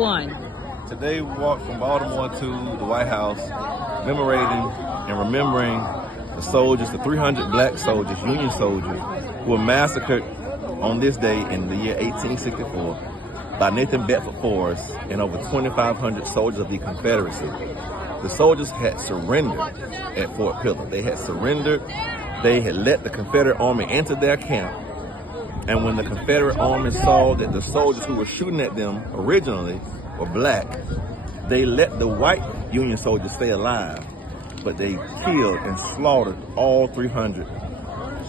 one. Today we walked from Baltimore to the White House, commemorating and remembering the soldiers, the 300 black soldiers, Union soldiers, who were massacred on this day in the year 1864 by Nathan Bedford Forrest and over 2,500 soldiers of the Confederacy. The soldiers had surrendered at Fort Pillow. They had surrendered. They had let the Confederate Army enter their camp. And when the Confederate Army saw that the soldiers who were shooting at them originally were black, they let the white Union soldiers stay alive, but they killed and slaughtered all 300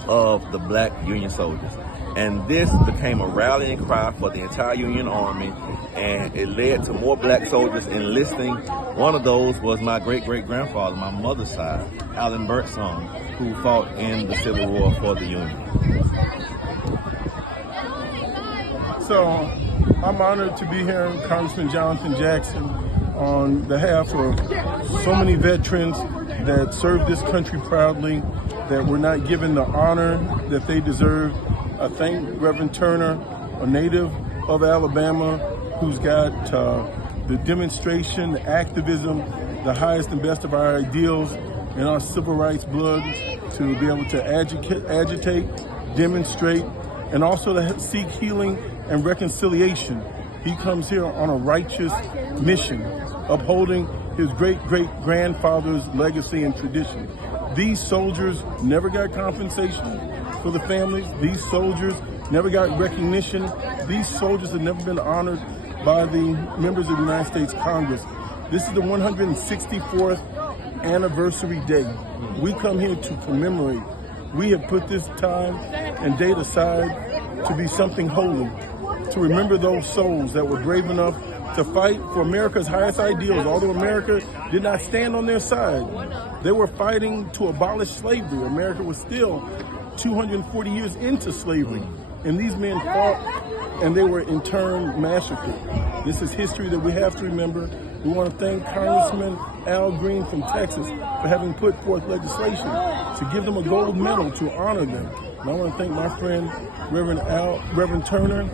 of the black Union soldiers. And this became a rallying cry for the entire Union Army, and it led to more black soldiers enlisting. One of those was my great-great-grandfather, my mother's side, Allen Birdsong, who fought in the Civil War for the Union. So I'm honored to be here, Congressman Jonathan Jackson, on behalf of so many veterans that served this country proudly, that were not given the honor that they deserve. I thank Reverend Turner, a native of Alabama, who's got the demonstration, the activism, the highest and best of our ideals in our civil rights blood, to be able to agitate, demonstrate, and also to seek healing and reconciliation. He comes here on a righteous mission, upholding his great-great-grandfather's legacy and tradition. These soldiers never got compensation for the families. These soldiers never got recognition. These soldiers have never been honored by the members of the United States Congress. This is the 164th anniversary day. We come here to commemorate. We have put this time and date aside to be something holy, to remember those souls that were brave enough to fight for America's highest ideals. Although America did not stand on their side, they were fighting to abolish slavery. America was still 240 years into slavery, and these men fought, and they were in turn massacred. This is history that we have to remember. We want to thank Congressman Al Green from Texas for having put forth legislation to give them a gold medal to honor them. And I want to thank my friend, Reverend Turner,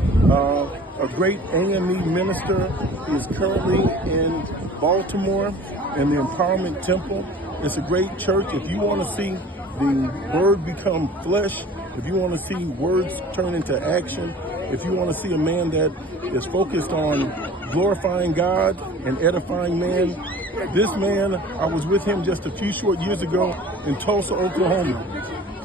a great AME minister. He is currently in Baltimore in the Empowerment Temple. It's a great church. If you want to see the word become flesh, if you want to see words turn into action, if you want to see a man that is focused on glorifying God and edifying man, this man, I was with him just a few short years ago in Tulsa, Oklahoma.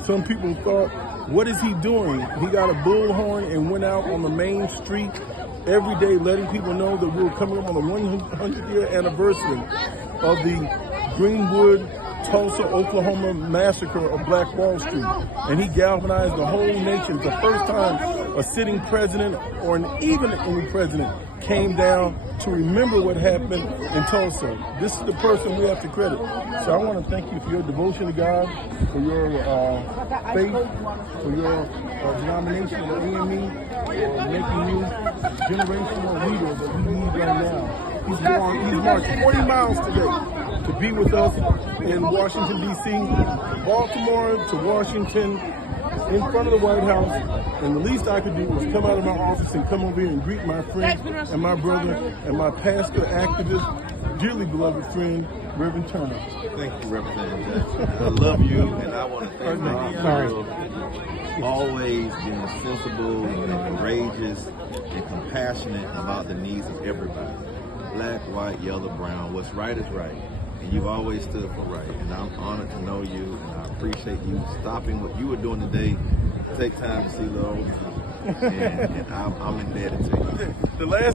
Some people thought, what is he doing? He got a bullhorn and went out on the main street every day letting people know that we were coming up on the 100th-year anniversary of the Greenwood, Tulsa, Oklahoma massacre of Black Wall Street. And he galvanized the whole nation. It's the first time a sitting president or even any president came down to remember what happened in Tulsa. This is the person we have to credit. So I want to thank you for your devotion to God, for your faith, for your denomination of the AME, for making you a generational leader that we need right now. He's marched 40 miles today to be with us in Washington, D.C., Baltimore to Washington, in front of the White House, and the least I could do was come out of my office and come over here and greet my friend and my brother and my pastor, activist, dearly beloved friend, Reverend Turner. Thank you, Representative Jackson. I love you, and I want to thank you for always being sensible and courageous and compassionate about the needs of everybody. Black, white, yellow, brown, what's right is right. And you've always stood for right. And I'm honored to know you, and I appreciate you stopping what you were doing today to take time to see little old people. And I'm indebted to you. The last